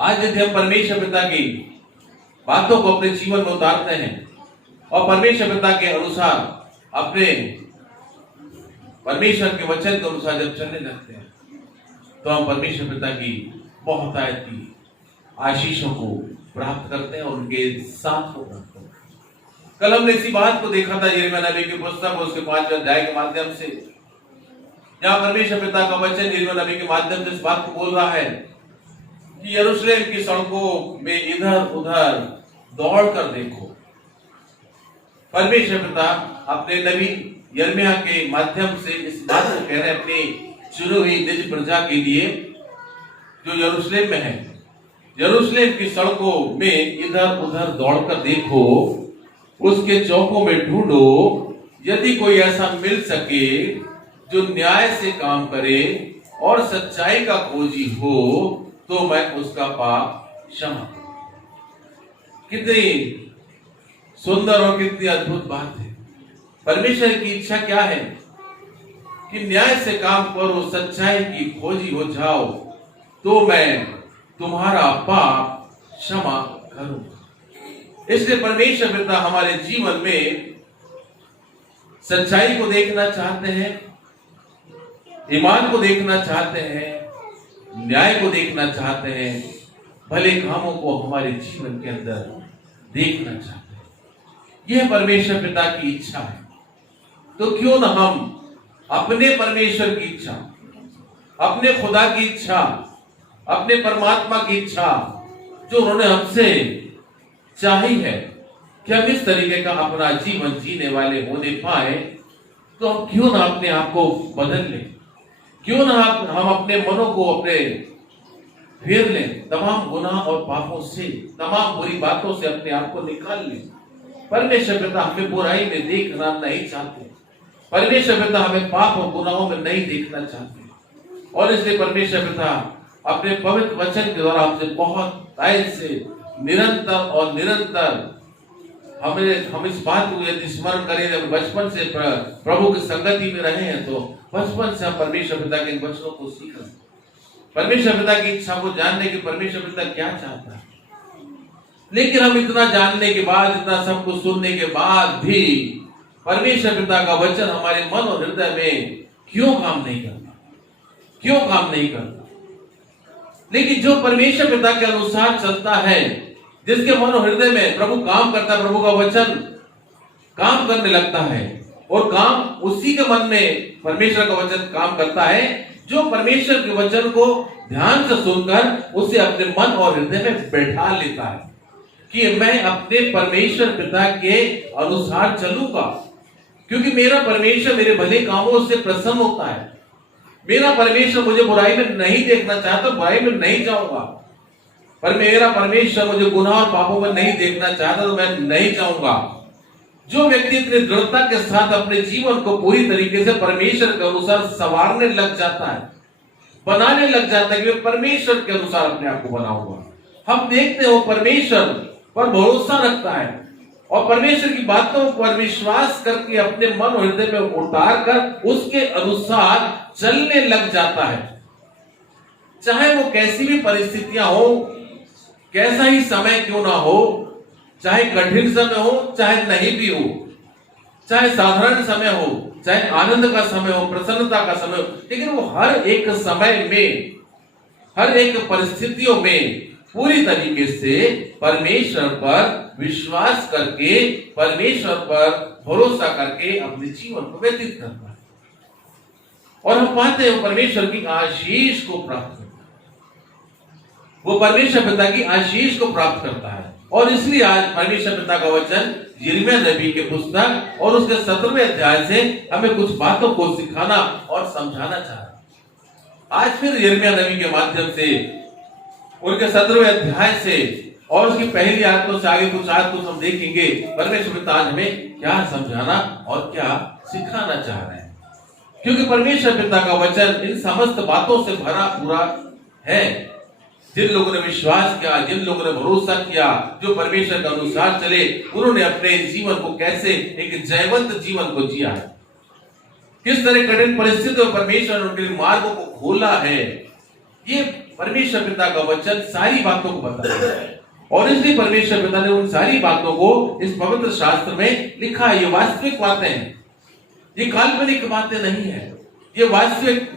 आज यदि हम परमेश्वर पिता की बातों को अपने जीवन में उतारते हैं और परमेश्वर पिता के अनुसार अपने परमेश्वर के वचन के अनुसार जब चलने लगते हैं तो हम परमेश्वर पिता की बहुतायत की आशीषों को प्राप्त करते हैं और उनके साथ को प्राप्त करते हैं। कल हमने इसी बात को देखा था यिर्मयाह नबी की पुस्तक और उसके 5वें अध्याय के माध्यम से, जहां परमेश्वर पिता का वचन यिर्मयाह नबी के माध्यम से इस बात को बोल रहा है कि यरूशलेम की सड़कों में इधर उधर दौड़ कर देखो। परमेश्वर पिता अपने नबी यिर्मयाह के माध्यम से इस बात को कह रहे हैं अपनी चुनी हुई निज प्रजा के लिए जो यरूशलेम में है। यरूशलेम की सड़कों में इधर उधर दौड़कर देखो, उसके चौकों में ढूंढो, यदि कोई ऐसा मिल सके जो न्याय से काम करे और सच्चाई का खोजी हो तो मैं उसका पाप क्षमा। कितनी सुंदर और कितनी अद्भुत बात है। परमेश्वर की इच्छा क्या है कि न्याय से काम करो, सच्चाई की खोजी हो जाओ तो मैं तुम्हारा पाप क्षमा करूंगा। इसलिए परमेश्वर पिता हमारे जीवन में सच्चाई को देखना चाहते हैं, ईमान को देखना चाहते हैं, न्याय को देखना चाहते हैं, भले कामों को हमारे जीवन के अंदर देखना चाहते हैं। यह परमेश्वर पिता की इच्छा है। तो क्यों न हम अपने परमेश्वर की इच्छा, अपने खुदा की इच्छा, अपने परमात्मा की इच्छा जो उन्होंने हमसे चाही है कि हम इस तरीके का अपना जीवन जीने वाले होने पाए, तो हम क्यों ना अपने आप को बदल लें, क्यों ना हम अपने मनों को अपने फेर लें, तमाम गुनाह और पापों से, तमाम बुरी बातों से अपने आप को निकाल लें। परमेश्वर पिता हमें बुराई में देखना नहीं चाहते। परमेश्वर पिता हमें पाप और गुनाहों में नहीं देखना चाहते। और इसलिए परमेश्वर पिता अपने पवित्र वचन के द्वारा हमसे बहुत दायरे से निरंतर हम इस बात को यदि स्मरण करें, जब बचपन से प्रभु की संगति में रहे हैं तो बचपन से हम परमेश्वर पिता के वचनों को सीखा, परमेश्वर पिता की इच्छा को जानने की परमेश्वर पिता क्या चाहता है। लेकिन हम इतना जानने के बाद, इतना सब कुछ सुनने के बाद भी परमेश्वर पिता का वचन हमारे मन और हृदय में क्यों काम नहीं करता, क्यों काम नहीं करता। लेकिन जो परमेश्वर पिता के अनुसार चलता है, जिसके मन और हृदय में प्रभु काम करता है, प्रभु का वचन काम करने लगता है और काम उसी के मन में परमेश्वर का वचन काम करता है जो परमेश्वर के वचन को ध्यान से सुनकर उसे अपने मन और हृदय में बैठा लेता है कि मैं अपने परमेश्वर पिता के अनुसार चलूंगा, क्योंकि मेरा परमेश्वर मेरे भले कामों से प्रसन्न होता है। मेरा परमेश्वर मुझे बुराई में नहीं देखना चाहता, बुराई में नहीं जाऊंगा। पर मेरा परमेश्वर मुझे गुनाह और पापों में नहीं देखना चाहता तो मैं नहीं जाऊंगा। जो व्यक्ति इतनी दृढ़ता के साथ अपने जीवन को पूरी तरीके से परमेश्वर के अनुसार संवारने लग जाता है, बनाने लग जाता है कि मैं परमेश्वर के अनुसार अपने आप को बनाऊंगा। हम देखते हो परमेश्वर पर भरोसा रखता है और परमेश्वर की बातों पर विश्वास करके अपने मन और हृदय में उतार कर उसके अनुसार चलने लग जाता है। चाहे वो कैसी भी परिस्थितियां हो, कैसा ही समय क्यों ना हो, चाहे कठिन समय हो चाहे नहीं भी हो, चाहे साधारण समय हो चाहे आनंद का समय हो, प्रसन्नता का समय हो, लेकिन वो हर एक समय में, हर एक परिस्थितियों में पूरी तरीके से परमेश्वर पर विश्वास करके, परमेश्वर पर भरोसा करके अपने जीवन को व्यतीत करता है। और हम पाते हैं परमेश्वर की आशीष को प्राप्त करता है, वो परमेश्वर पिता की आशीष को प्राप्त करता है। और इसलिए आज परमेश्वर पिता का वचन यिर्मयाह नबी के पुस्तक और उसके 17वें अध्याय से हमें कुछ बातों को सिखाना और समझाना चाह रहा है। आज फिर यिर्मयाह नबी के माध्यम से उनके 17वें अध्याय से और उसकी पहली आयतों से आगे कुछ हम देखेंगे परमेश्वर पिता आज हमें क्या समझाना और क्या सिखाना चाह रहे हैं। क्योंकि परमेश्वर पिता का वचन इन समस्त बातों से भरा पूरा है। जिन लोगों ने विश्वास किया, जिन लोगों ने भरोसा किया, जो परमेश्वर के अनुसार चले, उन्होंने अपने जीवन को कैसे एक जयवंत जीवन को जिया है, किस तरह कठिन परिस्थितियों में परमेश्वर ने उनके मार्गों को खोला है, ये परमेश्वर पिता का वचन सारी बातों को बताता है, और इसलिए परमेश्वर पिता ने उन सारी बातों को इस पवित्र शास्त्र में लिखा है। ये वास्तविक बातें हैं, ये काल्पनिक बातें नहीं है, ये वास्तविक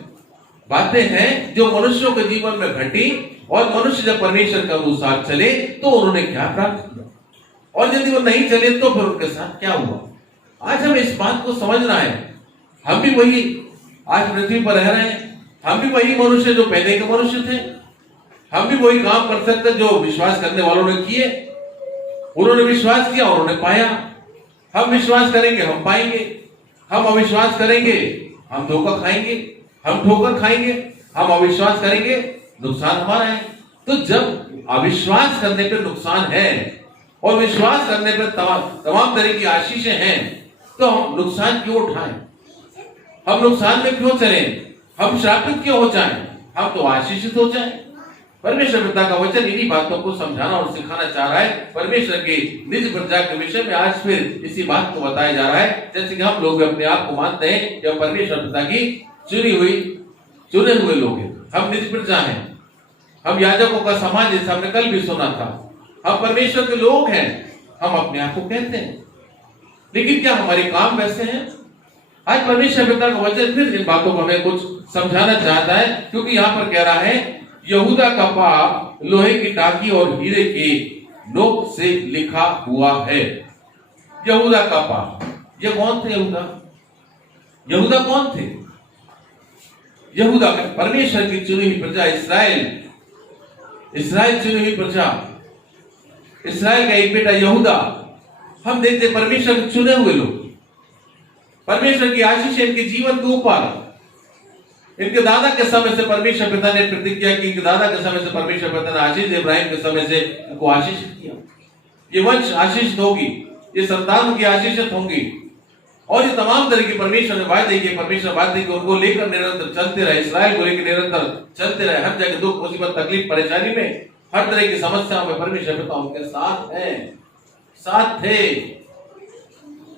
बातें हैं जो मनुष्यों के जीवन में घटी, और मनुष्य जब परमेश्वर के अनुसार चले तो उन्होंने क्या प्राप्त किया, और यदि वो नहीं चले तो फिर उनके साथ क्या हुआ। आज हमें इस बात को समझना है। हम भी वही आज पृथ्वी पर रह रहे हैं, हम भी वही मनुष्य जो पहले के मनुष्य थे, हम भी वही काम कर सकते जो विश्वास करने वालों ने किए। उन्होंने विश्वास किया, उन्होंने पाया। हम विश्वास करेंगे, हम पाएंगे। हम अविश्वास करेंगे, हम धोखा खाएंगे, हम ठोकर खाएंगे। हम अविश्वास करेंगे, नुकसान हमारा है। तो जब अविश्वास करने पे नुकसान है और विश्वास करने पे तमाम तरह की आशीषें हैं, तो हम नुकसान क्यों उठाएं? हम नुकसान में क्यों चलें? हम श्रापित क्यों हो जाएं? हम तो आशीषित हो जाएं। परमेश्वर पिता का वचन इन्हीं बातों को समझाना और सिखाना चाह रहा है। परमेश्वर की निज प्रजा के विषय में आज फिर इसी बात को बताया जा रहा है। जैसे कि हम लोग अपने आप को मानते हैं कि परमेश्वर पिता की चुने हुए लोग हैं, हम निज प्रजा हैं, हम याजकों का समाज, जैसे हमने कल भी सुना था, हम परमेश्वर के लोग हैं, हम अपने आप को कहते हैं। लेकिन क्या हमारे काम वैसे हैं? आज परमेश्वर पिता का वचन फिर इन बातों को हमें कुछ समझाना चाहता है, क्योंकि यहाँ पर कह रहा है यहूदा का पाप लोहे की टाकी और हीरे की नोक से लिखा हुआ है। यहूदा का पाप, ये कौन थे? यहूदा कौन थे? यहूदा परमेश्वर की चुनी हुई प्रजा, इस्राएल चुनी हुई प्रजा, इस्राएल का एक बेटा यहूदा। हम देखते परमेश्वर के चुने हुए लोग, परमेश्वर की आशीष इनके जीवन के ऊपर। इनके दादा के समय से परमेश्वर पिता ने प्रतिज्ञा की, इनके दादा के समय से परमेश्वर पिता ने आशीष, इब्राहिम के समय से इनको आशीषित किया। ये वंश आशीषित होगी, ये संतान की आशीषित होंगी, और ये तमाम तरह की परमेश्वर ने वायदे किए। परमेश्वर वायदे कि उनको लेकर निरंतर चलते रहे, इस्राएल को लेकर निरंतर चलते रहे। हर जगह दुख, मुसीबत, तकलीफ, परेशानी में, हर तरह की समस्याओं में परमेश्वर पिता उनके साथ थे।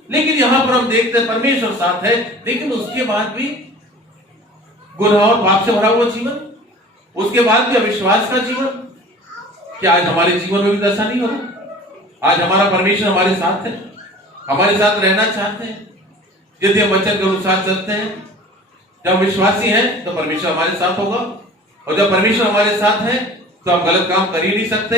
लेकिन यहां पर हम देखते हैं परमेश्वर साथ है, लेकिन उसके बाद भी गुनाह और पाप से भरा हुआ जीवन, उसके बाद भी अविश्वास का जीवन। क्या आज हमारे जीवन में भी ऐसा नहीं हो रहा? आज हमारा परमेश्वर हमारे साथ है, हमारे साथ रहना चाहते हैं। यदि हम वचन के अनुसार चलते हैं, जब विश्वासी हैं तो परमेश्वर हमारे साथ होगा, और जब परमेश्वर हमारे साथ है तो हम गलत काम कर ही नहीं सकते।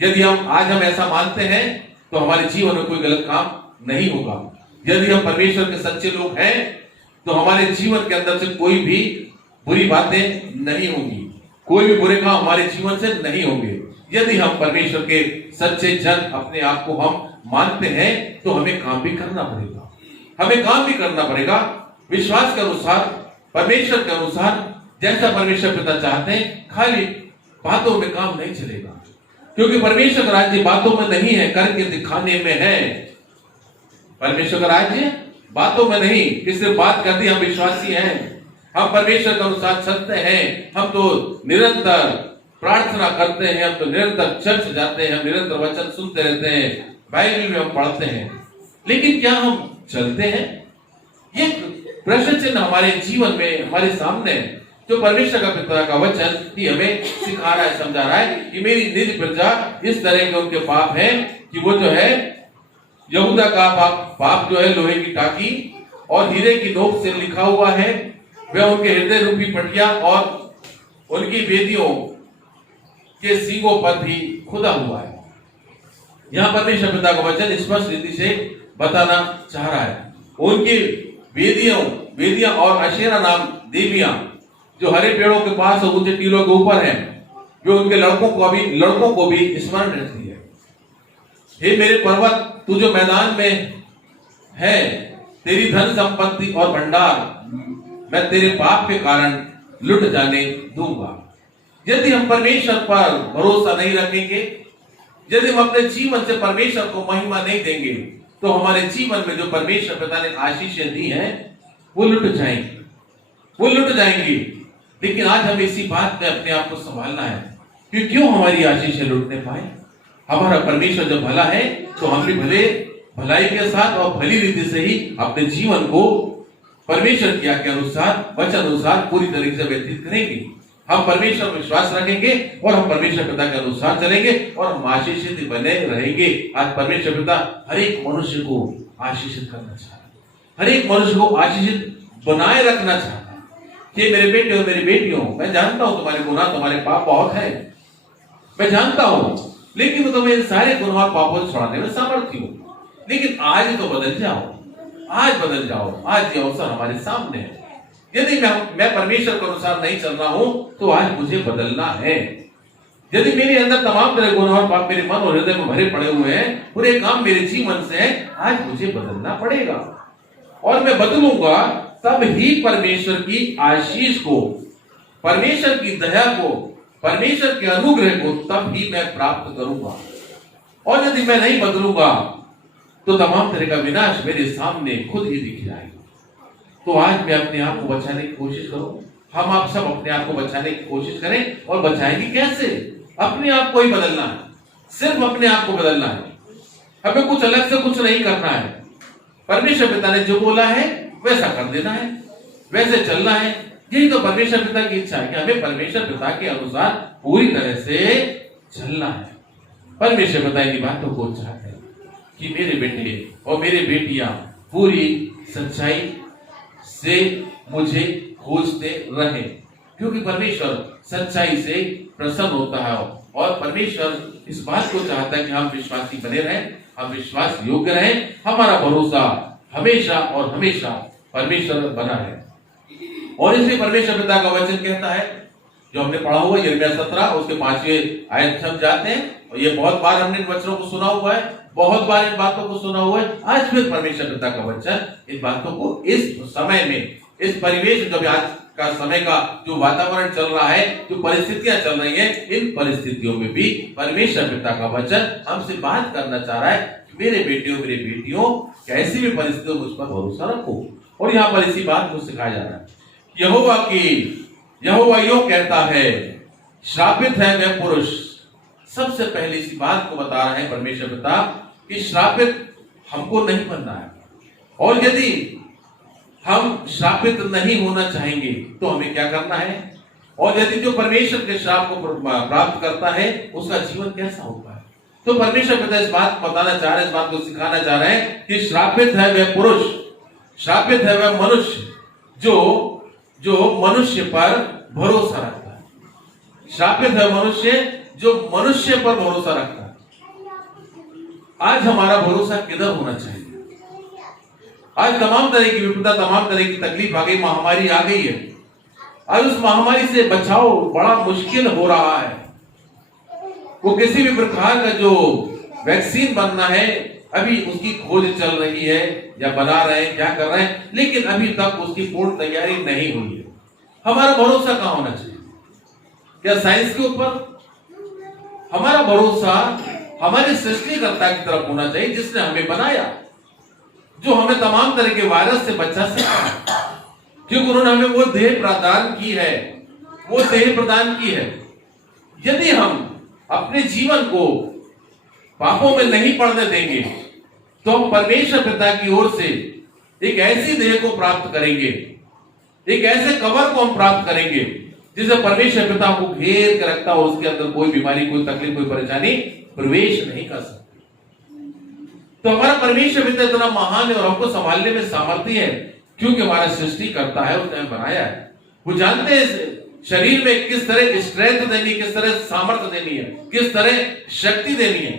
यदि हम ऐसा मानते हैं तो हमारे जीवन में कोई गलत काम नहीं होगा। यदि हम परमेश्वर के सच्चे लोग हैं तो हमारे जीवन के अंदर से कोई भी बुरी बातें नहीं होंगी, कोई भी बुरे काम हमारे जीवन से नहीं होंगे। यदि हम परमेश्वर के सच्चे जन अपने आप को हम मानते हैं तो हमें काम भी करना पड़ेगा, विश्वास के अनुसार, परमेश्वर के अनुसार, जैसा परमेश्वर पिता चाहते हैं। खाली बातों में काम नहीं चलेगा, क्योंकि परमेश्वर का राज्य बातों में नहीं है, करके दिखाने में है। परमेश्वर का राज्य बातों में नहीं कि सिर्फ बात कर दी हम विश्वासी हैं, हम परमेश्वर के अनुसार चलते हैं, हम तो निरंतर प्रार्थना करते हैं, हम तो निरंतर चर्च जाते हैं, हम निरंतर वचन सुनते रहते हैं, बाइबल में हम पढ़ते हैं, लेकिन क्या हम चलते हैं? ये प्रश्न चिन्ह हमारे जीवन में, हमारे सामने, जो परमेश्वर का पिता का वचन ही हमें सिखा रहा है, समझा रहा है कि मेरी निज प्रजा इस तरह के उनके पाप है कि वो जो है यहूदा का पाप जो है लोहे की टाकी और हीरे की नोक से लिखा हुआ है। वह उनके हृदय रूपी पटिया और उनकी वेदियों के सींगों पर भी खुदा हुआ है। यहाँ परमेश्वर पिता का वचन स्पष्ट रीति से बताना चाह रहा है। उनकी वेदियां और अशेरा नाम देवियां जो हरे पेड़ों के पास और ऊंचे टीलों के ऊपर हैं, जो उनके लड़कों को भी स्मरण रहती है। हे मेरे पर्वत, तू जो मैदान में है, तेरी धन संपत्ति और भंडार मैं तेरे पाप के कारण लुट जाने दूंगा। यदि हम परमेश्वर पर भरोसा नहीं रखेंगे, यदि हम अपने जीवन से परमेश्वर को महिमा नहीं देंगे, तो हमारे जीवन में जो परमेश्वर पिता ने आशीषें दी हैं वो लुट जाएंगी। लेकिन आज हमें इसी बात में अपने आप को संभालना है कि क्यों हमारी आशीषें लुटने पाए। हमारा परमेश्वर जब भला है तो हम भी भलाई के साथ और भली रीति से ही अपने जीवन को परमेश्वर की आज्ञा के अनुसार, वचन अनुसार पूरी तरीके से व्यतीत करेंगे। हम परमेश्वर में विश्वास रखेंगे और हम परमेश्वर पिता के अनुसार चलेंगे और हम आशीषित बने रहेंगे। आज परमेश्वर पिता हर एक मनुष्य को आशीषित करना चाहता है, हर एक मनुष्य को आशीषित बनाए रखना चाहता है कि मेरे बेटे और मेरी बेटियों, मैं जानता हूं तुम्हारे गुनाह तुम्हारे पाप बहुत है, मैं जानता हूं, लेकिन मैं तुम्हें सारे गुनाह और पापों से छुड़ाने में सामर्थ्य हूं। लेकिन आज तो बदल जाओ, आज बदल जाओ। आज ये अवसर हमारे सामने है। यदि मैं परमेश्वर के अनुसार नहीं चल रहा हूं तो आज मुझे बदलना है। यदि मेरे अंदर तमाम तरह गुनाह और पाप मेरे मन और हृदय में भरे पड़े हुए हैं, पूरे काम मेरे जीवन से है, आज मुझे बदलना पड़ेगा और मैं बदलूंगा तब ही परमेश्वर की आशीष को, परमेश्वर की दया को, परमेश्वर के अनुग्रह को तब ही मैं प्राप्त करूंगा। और यदि मैं नहीं बदलूंगा तो तमाम तरह का विनाश मेरे सामने खुद ही दिख जाएगा। तो आज मैं अपने आप को बचाने की कोशिश करूं। हम आप सब अपने आप को बचाने की कोशिश करें। और बचाएंगे कैसे? अपने आप को ही बदलना है, सिर्फ अपने आप को बदलना है। हमें कुछ अलग से कुछ नहीं करना है। परमेश्वर पिता ने जो बोला है वैसा कर देना है, वैसे चलना है। यही तो परमेश्वर पिता की इच्छा है कि हमें परमेश्वर पिता के अनुसार पूरी तरह से चलना है। परमेश्वर पिता इन बातों को चाहते हैं कि मेरे बेटे और मेरी बेटियां पूरी सच्चाई से मुझे खोजते रहे, क्योंकि परमेश्वर सच्चाई से प्रसन्न होता है और परमेश्वर इस बात को चाहता है कि हम विश्वासी बने रहें, हम विश्वास योग्य रहें, हमारा भरोसा हमेशा और हमेशा परमेश्वर बना है। और इसलिए परमेश्वर पिता का वचन कहता है, जो हमने पढ़ा हुआ यिर्मयाह 17 उसके 5वें आयत हम जाते हैं, और ये बहुत बार हमने इन वचनों को सुना हुआ है, बहुत बार इन बातों को सुना हुआ है। आज फिर परमेश्वर पिता का वचन इन बातों को इस समय में, इस परिवेश, जब आज का समय का जो वातावरण चल रहा है, जो परिस्थितियां चल रही हैं, इन परिस्थितियों में भी परमेश्वर पिता का वचन हमसे बात करना चाह रहा है कि मेरे बेटियों मेरे बेटियों, कैसी भी परिस्थितियों में उस पर भरोसा रखो। और यहाँ पर इसी बात को सिखाया जा रहा है। यहोवा यूं कहता है, श्रापित है वह पुरुष। सबसे पहले इसी बात को बता रहे हैं परमेश्वर पिता कि श्रापित हमको नहीं बनना है। और यदि हम श्रापित नहीं होना चाहेंगे तो हमें क्या करना है? और यदि जो परमेश्वर के श्राप को प्राप्त करता है उसका जीवन कैसा होगा? तो परमेश्वर पिता इस बात को बताना चाह रहे हैं, इस बात को सिखाना चाह रहे हैं कि श्रापित है वह पुरुष, श्रापित है वह मनुष्य जो मनुष्य पर भरोसा रखता है। श्रापित है मनुष्य जो मनुष्य पर भरोसा रखता है। आज हमारा भरोसा किधर होना चाहिए? आज तमाम तरह की विपदा, तमाम तरह की तकलीफ आ गई, महामारी आ गई है। आज उस महामारी से बचाव बड़ा मुश्किल हो रहा है। वो किसी भी प्रकार का जो वैक्सीन बनना है, अभी उसकी खोज चल रही है, या बना रहे हैं, क्या कर रहे हैं, लेकिन अभी तक उसकी पूर्ण तैयारी नहीं हुई है। हमारा भरोसा कहां होना चाहिए? क्या साइंस के ऊपर? हमारा भरोसा हमारे सृष्टिकर्ता की तरफ होना चाहिए, जिसने हमें बनाया, जो हमें तमाम तरह के वायरस से बचा सकता है, क्योंकि उन्होंने हमें वो देह प्रदान की है, वो देह प्रदान की है। यदि हम अपने जीवन को पापों में नहीं पड़ने देंगे तो हम परमेश्वर पिता की ओर से एक ऐसी देह को प्राप्त करेंगे, एक ऐसे कवर को हम प्राप्त करेंगे जिसे परमेश्वर पिता को घेर के रखता और उसके अंदर कोई बीमारी, कोई तकलीफ, कोई परेशानी प्रवेश नहीं कर सकती। तो हमारा परमेश्वर पिता इतना महान है और हमको संभालने में सामर्थ्य है, क्योंकि हमारा सृष्टि करता है, उसने हमें बनाया है। वो जानते हैं शरीर में किस तरह स्ट्रेंथ देनी, किस तरह सामर्थ्य देनी है, किस तरह शक्ति देनी है,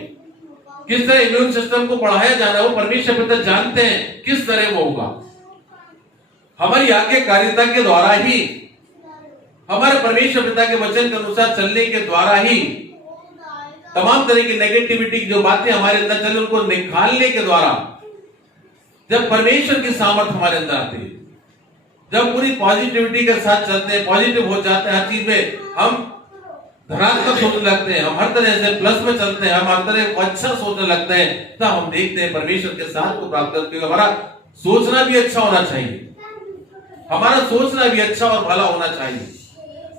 किस तरह इम्यून सिस्टम को बढ़ाया जाना है। वो परमेश्वर पिता जानते हैं किस तरह वो होगा। हमारी आज्ञाकारिता के द्वारा ही, हमारे परमेश्वर पिता के वचन के अनुसार चलने के द्वारा ही, तमाम तरह की नेगेटिविटी की जो बातें हमारे अंदर चले उनको निकालने के द्वारा, जब परमेश्वर की सामर्थ्य हमारे अंदर आती है, जब पूरी पॉजिटिविटी के साथ चलते हैं, पॉजिटिव हो जाते हैं, हर चीज में हम धनात्मक सोचने लगते हैं, हम हर तरह से प्लस में चलते हैं, हम हर तरह को अच्छा सोचने लगते हैं, तब हम देखते हैं परमेश्वर के साथ को प्राप्त करते हैं। हमारा सोचना भी अच्छा होना चाहिए, हमारा सोचना भी अच्छा और भला होना चाहिए।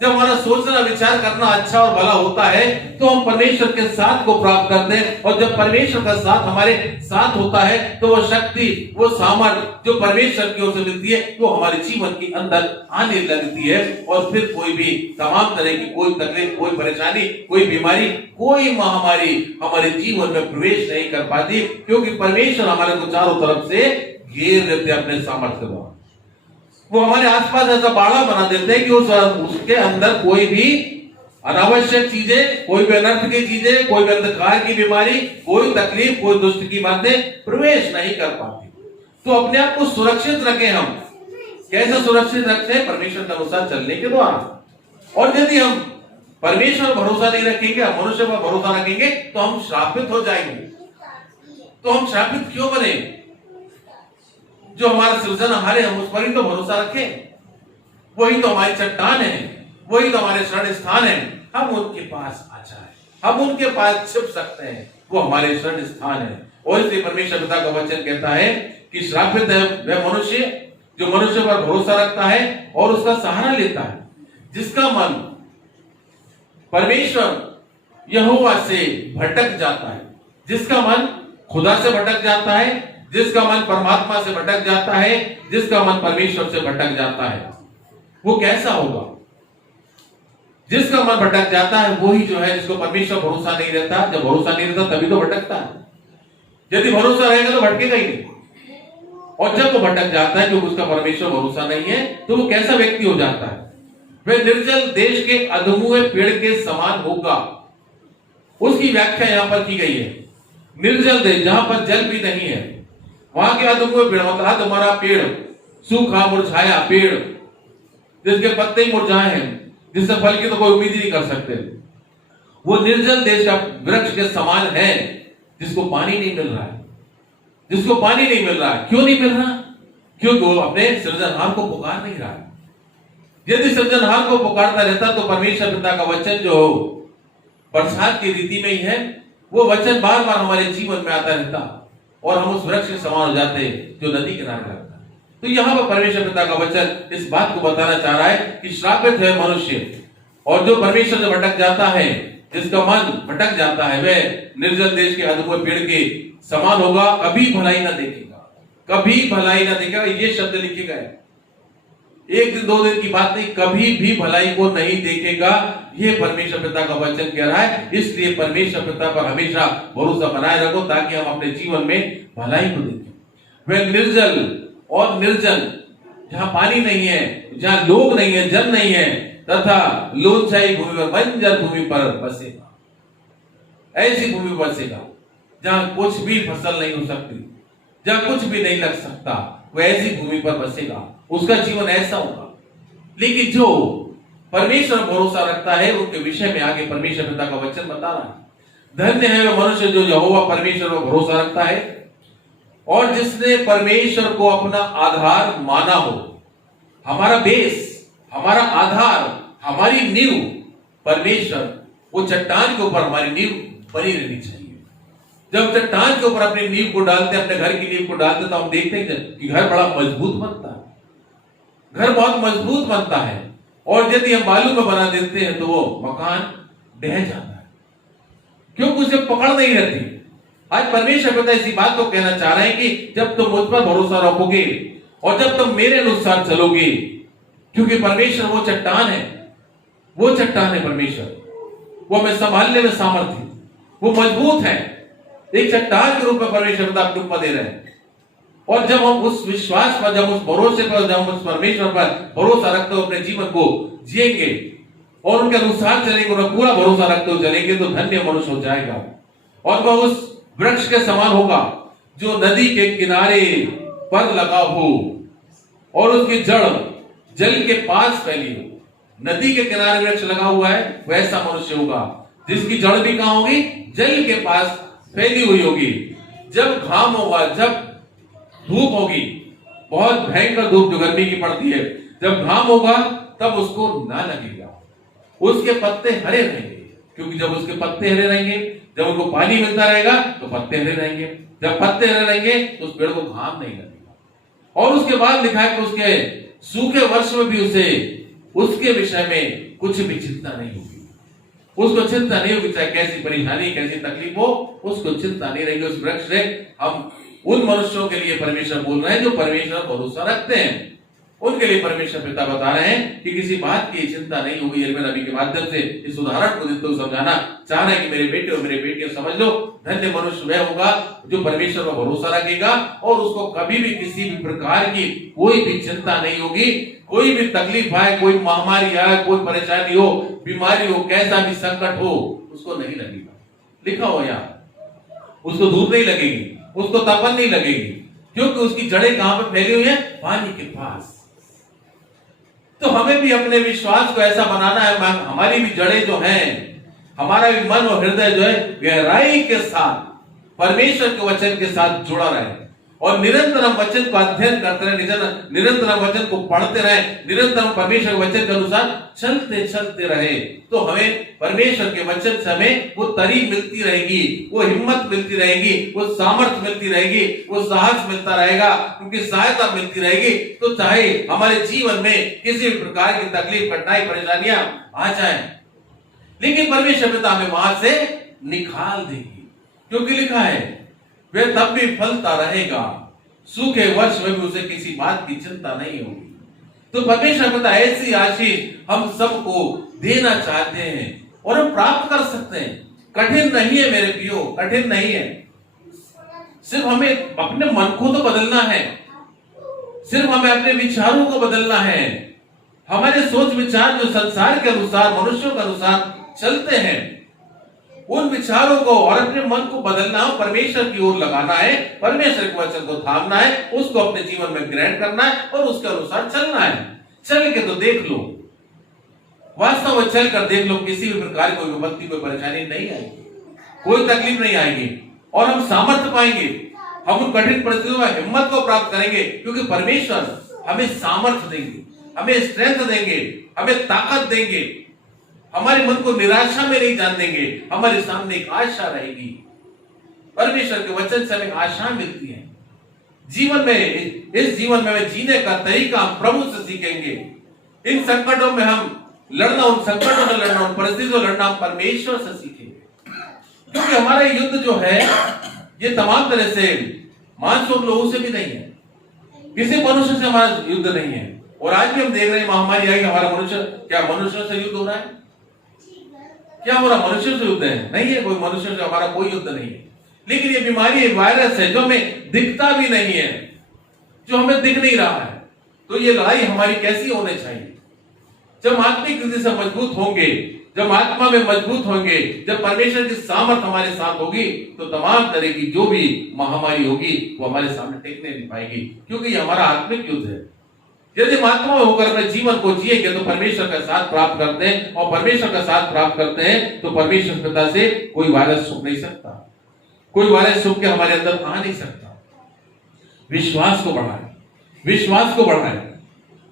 जब हमारा सोचना विचार करना अच्छा और भला होता है तो हम परमेश्वर के साथ को प्राप्त करते हैं, और जब परमेश्वर का साथ हमारे साथ होता है तो वो शक्ति, वो सामर्थ जो परमेश्वर की ओर से मिलती है वो हमारे जीवन के अंदर आने लगती है, और फिर कोई भी तमाम तरह की कोई तकलीफ, कोई परेशानी, कोई बीमारी, कोई महामारी हमारे जीवन में प्रवेश नहीं कर पाती, क्योंकि परमेश्वर हमारे को चारों तरफ से घेर लेते हैं अपने सामर्थ्य द्वारा। वो हमारे आसपास ऐसा बाड़ा बना देते हैं कि उसके अंदर कोई भी अनावश्यक चीजें, कोई भी अनर्थ की चीजें, कोई भी अंधकार की बीमारी, कोई तकलीफ, कोई दुष्ट की बातें प्रवेश नहीं कर पाती। तो अपने आप को सुरक्षित रखें। हम कैसे सुरक्षित रखते हैं? परमेश्वर के अनुसार चलने के द्वारा। और यदि हम परमेश्वर पर भरोसा नहीं रखेंगे, हम मनुष्य पर भरोसा रखेंगे तो हम श्रापित हो जाएंगे। तो हम श्रापित क्यों बने? जो हमारा सृजनहार है हम उस पर ही तो भरोसा रखें, वही तो हमारी चट्टान है, वही तो हमारे शरण स्थान है। हम उनके पास आ जाए, हम उनके पास छिप सकते हैं, वो हमारे शरण स्थान है। और इसलिए परमेश्वर पिता का वचन कहता है कि श्रापित है वह मनुष्य जो मनुष्य पर भरोसा रखता है और उसका सहारा लेता है, जिसका मन परमेश्वर यहोवा से भटक जाता है, जिसका मन खुदा से भटक जाता है, जिसका मन परमात्मा से भटक जाता है, जिसका मन परमेश्वर से भटक जाता है। वो कैसा होगा? जिसका मन भटक जाता है वही जो है जिसको परमेश्वर भरोसा नहीं रहता। जब भरोसा नहीं रहता तभी तो भटकता है। यदि भरोसा रहेगा तो भटकेगा ही नहीं। और जब वो भटक जाता है क्योंकि उसका परमेश्वर भरोसा नहीं है, तो वो कैसा व्यक्ति हो जाता है? वह निर्जल देश के अधमुए पेड़ के समान होगा। उसकी व्याख्या यहां पर की गई है। निर्जल देश जहां पर जल भी नहीं है, वहां के अधमुए पेड़ मतलब तुम्हारा पेड़, सूखा मुरझाया पेड़ जिसके पत्ते ही मुरझाए हैं, जिससे फल की तो कोई उम्मीद ही नहीं कर सकते, वो निर्जल देश का वृक्ष के समान है जिसको पानी नहीं मिल रहा है। जिसको पानी नहीं मिल रहा है। क्यों नहीं मिल रहा? क्योंकि वो अपने सृजनहार को पुकार नहीं रहा है। यदि सृजनहार को पुकारता रहता तो परमेश्वर पिता का वचन जो बरसात की रीति में ही है, वो वचन बार बार हमारे जीवन में आता रहता और हम उस वृक्ष के समान हो जाते जो नदी किनारे लगता। तो यहां पर परमेश्वर पिता का वचन इस बात को बताना चाह रहा है कि श्रापित है मनुष्य, और जो परमेश्वर से भटक जाता है, जिसका मन भटक जाता है, वह निर्जल देश के अधमुए पेड़ के समान होगा, कभी भलाई ना देखेगा, कभी भलाई ना देखेगा। ये शब्द लिखे गए, एक दिन दो दिन की बात नहीं, कभी भी भलाई को नहीं देखेगा। ये परमेश्वर पिता का वचन कह रहा है। इसलिए परमेश्वर पिता पर हमेशा भरोसा बनाए रखो ताकि हम अपने जीवन में भलाई को देखें। वह निर्जल और निर्जन, जहां पानी नहीं है, जहां लोग नहीं है, जल नहीं है, तथा लोनछाई भूमि पर, बंजर भूमि पर बसेगा। ऐसी भूमि पर बसेगा जहां कुछ भी फसल नहीं हो सकती, जहां कुछ भी नहीं लग सकता, वह ऐसी भूमि पर बसेगा। उसका जीवन ऐसा होगा। लेकिन जो परमेश्वर भरोसा रखता है उनके विषय में आगे परमेश्वर पिता का वचन बता रहा है। धन्य है वह मनुष्य जो यहोवा परमेश्वर पर भरोसा रखता है और जिसने परमेश्वर को अपना आधार माना हो। हमारा बेस, हमारा आधार, हमारी नींव परमेश्वर, वो चट्टान के ऊपर हमारी नींव बनी रहनी चाहिए। जब चट्टान के ऊपर अपनी नींव को डालते, अपने घर की नींव को डालते, तो हम देखते हैं कि घर बड़ा मजबूत बनता है, घर बहुत मजबूत बनता है। और यदि हम बालू में बना देते हैं तो वो मकान ढह जाता है, क्योंकि उसे पकड़ नहीं रहती। आज परमेश्वर पिता इसी बात को कहना चाह रहे हैं कि जब तुम मुझ पर भरोसा रखोगे और जब तुम मेरे अनुसार चलोगे, क्योंकि परमेश्वर वो चट्टान है, वो चट्टान है परमेश्वर, वो हमें संभालने में सामर्थ्य, वो मजबूत है। एक चट्टान के रूप में परमेश्वर पिता आपको उपमा दे रहे हैं। और जब हम उस विश्वास पर, जब उस भरोसे पर, जब हम उस परमेश्वर पर भरोसा रखते हुए अपने जीवन को जिएंगे और उनके अनुसार चलेंगे, उन्हें पूरा भरोसा रखते हुए चलेंगे, तो धन्य मनुष्य हो जाएगा। और वह उस वृक्ष के समान होगा जो नदी के किनारे पर लगा हो और उसकी जड़ जल के पास फैली हो। नदी के किनारे वृक्ष लगा हुआ है, वैसा मनुष्य होगा जिसकी जड़ भी कहां होगी? जल के पास फैली हुई होगी। जब घाम होगा, जब धूप होगी, बहुत भयंकर धूप जो गर्मी की पड़ती है, जब घाम होगा तब उसको ना लगेगा, उसके पत्ते हरे रहेंगे। क्योंकि जब उसके पत्ते हरे रहेंगे, जब उनको पानी मिलता रहेगा तो पत्ते हरे रहेंगे। जब पत्ते हरे रहेंगे तो उस पेड़ को घाम नहीं लगेगा। और उसके बाद लिखा है कि उसके सूखे वर्ष में भी उसे उसके विषय में कुछ भी चिंता नहीं होगी। उसको चिंता नहीं होगी, चाहे कैसी परेशानी कैसी तकलीफ हो, उसको चिंता नहीं रहेगी। उस वृक्ष से हम उन मनुष्यों के लिए परमेश्वर बोल रहे हैं जो परमेश्वर पर भरोसा रखते हैं, उनके लिए परमेश्वर पिता बता रहे हैं कि किसी बात की चिंता नहीं होगी। यिर्मयाह नबी के माध्यम से इस उदाहरण को देते हुए समझाना चाह रहे हैं कि मेरे बेटे और मेरे बेटियां समझ लो, धन्य मनुष्य वह होगा जो परमेश्वर पर भरोसा रखेगा और उसको कभी भी किसी भी प्रकार की कोई भी चिंता नहीं होगी। कोई भी तकलीफ आए, कोई महामारी आए, कोई परेशानी हो, बीमारी हो, कैसा भी संकट हो, उसको नहीं लगेगा। लिखा हो यहाँ, उसको धूप नहीं लगेगी, उसको तपन नहीं लगेगी, क्योंकि उसकी जड़ें कहां पर फैली हुई है? पानी के पास। तो हमें भी अपने विश्वास को ऐसा बनाना है, हमारी भी जड़ें जो हैं, हमारा भी मन और हृदय जो है गहराई के साथ परमेश्वर के वचन के साथ जुड़ा रहे और निरंतर हम वचन को अध्ययन करते रहे, निरंतर हम वचन को पढ़ते रहे, निरंतर हम परमेश्वर के वचन के अनुसार चलते चलते रहे, तो हमें परमेश्वर के वचन से हमें वो तरी मिलती रहेगी, वो हिम्मत मिलती रहेगी, वो सामर्थ्य मिलती रहेगी, वो साहस मिलता रहेगा, उनकी सहायता मिलती रहेगी। तो चाहे हमारे जीवन में किसी भी प्रकार की तकलीफ, कठिनाई, परेशानियां आ जाए, लेकिन परमेश्वर पिता हमें वहां से निकाल देगी, क्योंकि लिखा है वह तब भी फलता रहेगा, सूखे वर्ष में भी उसे किसी बात की चिंता नहीं होगी। तो परमेश्वर पिता ऐसी आशीष हम सबको देना चाहते हैं और हम प्राप्त कर सकते हैं। कठिन नहीं है मेरे प्रियो, कठिन नहीं है। सिर्फ हमें अपने मन को तो बदलना है, सिर्फ हमें अपने विचारों को बदलना है। हमारे सोच विचार जो संसार के अनुसार, मनुष्यों के अनुसार चलते हैं, उन विचारों को और अपने मन को बदलना है, परमेश्वर की ओर लगाना है, परमेश्वर के वचन को थामना है, उसको अपने जीवन में ग्रहण करना है और उसके अनुसार चलना है। चल के तो देख लो, वास्तव में चलकर देख लो, किसी भी प्रकार कोई विपत्ति, कोई परेशानी नहीं आएगी, कोई तकलीफ नहीं आएगी और हम सामर्थ्य पाएंगे। हम उन कठिन परिस्थितियों में हिम्मत को प्राप्त करेंगे, क्योंकि परमेश्वर हमें सामर्थ्य देंगे, हमें स्ट्रेंथ देंगे, हमें ताकत देंगे। हमारे मन को निराशा में नहीं जान देंगे, हमारे सामने एक आशा रहेगी। परमेश्वर के वचन से हमें आशा मिलती है। जीवन में, इस जीवन में जीने का तरीका हम प्रभु से सीखेंगे। इन संकटों में हम लड़ना, उन संकटों से लड़ना, उन परिस्थितियों से लड़ना हम परमेश्वर से सीखेंगे, क्योंकि हमारा युद्ध जो है ये तमाम तरह से मानव लोगों से भी नहीं है, किसी मनुष्य से हमारा युद्ध नहीं है। और आज भी हम देख रहे हैं महामारी आई, हमारा मनुष्य से युद्ध हो रहा है? क्या हो रहा? मनुष्य से युद्ध है? नहीं है, कोई मनुष्य से हमारा कोई युद्ध नहीं है। लेकिन ये बीमारी, एक वायरस है जो हमें दिखता भी नहीं है, जो हमें दिख नहीं रहा है। तो ये लड़ाई हमारी कैसी होनी चाहिए? जब आत्मिक रीति से मजबूत होंगे, जब आत्मा में मजबूत होंगे, जब परमेश्वर की सामर्थ हमारे साथ होगी, तो तमाम तरह की जो भी महामारी होगी वो हमारे सामने टिकने नहीं पाएगी, क्योंकि ये हमारा आत्मिक युद्ध है। यदि हम आत्मा में होकर अपने जीवन को जिएंगे तो परमेश्वर का साथ प्राप्त करते हैं, और परमेश्वर का साथ प्राप्त करते हैं तो परमेश्वर पिता से कोई वायरस छुप नहीं सकता, कोई वायरस छुप के हमारे अंदर आ नहीं सकता। विश्वास को बढ़ाएं, विश्वास को बढ़ाएं,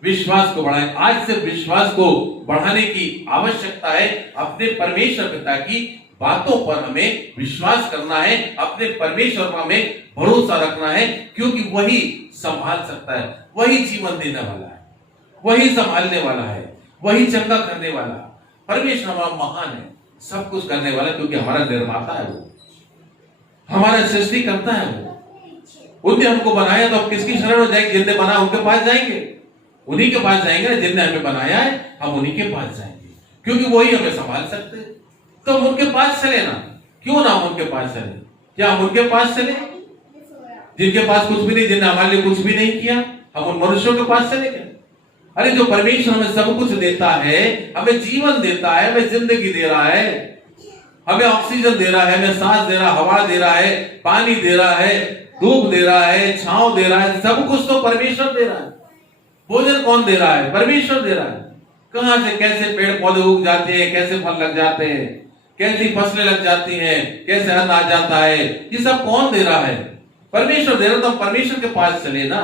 विश्वास को बढ़ाएं। आज से विश्वास को बढ़ाने की आवश्यकता है। अपने परमेश्वर पिता की बातों पर हमें विश्वास करना है, अपने परमेश्वर पर हमें भरोसा रखना है, क्योंकि वही संभाल सकता है, वही जीवन देने वाला है, वही संभालने वाला है, वही चंगा करने वाला। परमेश्वर हमारा महान है, सब कुछ करने वाला, क्योंकि हमारा निर्माता है, वो हमारा सृष्टि करता है। वो उनने हमको बनाया, तो अब किसकी शरण हो जाएंगे? जिनने बनाया उनके पास जाएंगे, उन्हीं के पास जाएंगे। जिनने हमें बनाया है हम उन्हीं के पास जाएंगे, क्योंकि वही हमें संभाल सकते हैं। तो हम उनके पास चले ना, क्यों ना हम उनके पास चले? क्या हम उनके पास चले जिनके पास कुछ भी नहीं, जिनने हमारे लिए कुछ भी नहीं किया? हम उन मनुष्यों के पास चले क्या? अरे जो परमेश्वर हमें सब कुछ देता है, हमें जीवन देता है, हमें जिंदगी दे रहा है, हमें ऑक्सीजन दे रहा है, हमें सांस दे रहा है, हवा दे रहा है, पानी दे रहा है, धूप दे रहा है, छांव दे रहा है, सब कुछ तो परमेश्वर दे रहा है। भोजन कौन दे रहा है? परमेश्वर दे रहा है। कहां से कैसे पेड़ पौधे उग जाते हैं, कैसे फल लग जाते हैं, कैसी फसलें लग जाती हैं, कैसे अन्न आ जाता है, ये सब कौन दे रहा है? परमेश्वर दे रहा है। तो हम परमेश्वर के पास चले ना।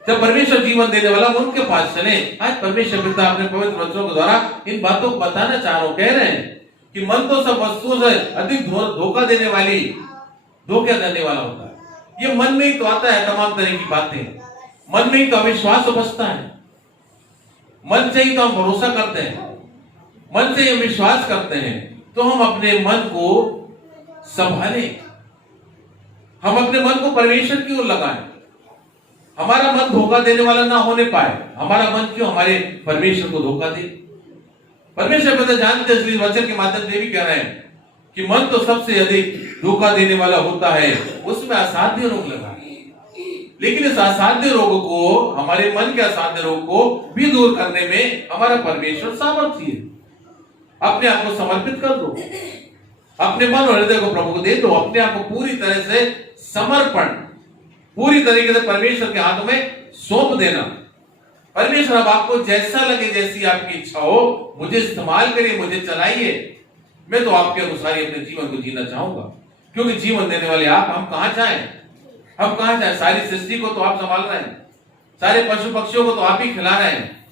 जब परमेश्वर जीवन देने वाला, उनके पास चले। आज परमेश्वर पिता अपने पवित्र वचनों के द्वारा इन बातों को बताना चाह रहा हूं। कह रहे हैं कि मन तो सब वस्तुओं से अधिक धोखा देने वाली, धोखा देने वाला होता है। ये मन में ही तो आता है तमाम तरह की बातें, मन में ही तो अविश्वास बसता है। मन से ही तो हम भरोसा करते हैं, मन से हम विश्वास करते हैं। तो हम अपने मन को संभालें, हम अपने मन को परमेश्वर की ओर लगाएं। हमारा मन धोखा देने वाला ना होने पाए। हमारा मन क्यों हमारे परमेश्वर को धोखा दे? परमेश्वर पिता जानते हैं, इसलिए वचन के माध्यम से भी कह रहे हैं कि मन तो सबसे अधिक धोखा देने वाला होता है, उसमें असाध्य रोग लगा है। लेकिन इस असाध्य रोग को, हमारे मन के असाध्य रोग को भी दूर करने में हमारा परमेश्वर सामर्थ्य है। अपने आप को समर्पित कर दो, अपने मन और हृदय को प्रभु को दे दो, अपने आप को पूरी तरह से समर्पण, पूरी तरीके से परमेश्वर के हाथों में सौंप देना। परमेश्वर अब आपको जैसा लगे, जैसी आपकी इच्छा हो, मुझे इस्तेमाल करिए, मुझे चलाइए, मैं तो आपके अनुसार ही अपने जीवन को जीना चाहूंगा। क्योंकि जीवन देने वाले आप, हम कहां जाएं? हम कहां जाएं? सारी सृष्टि को तो आप संभाल रहे हैं, सारे पशु पक्षियों को तो आप ही खिला रहे हैं,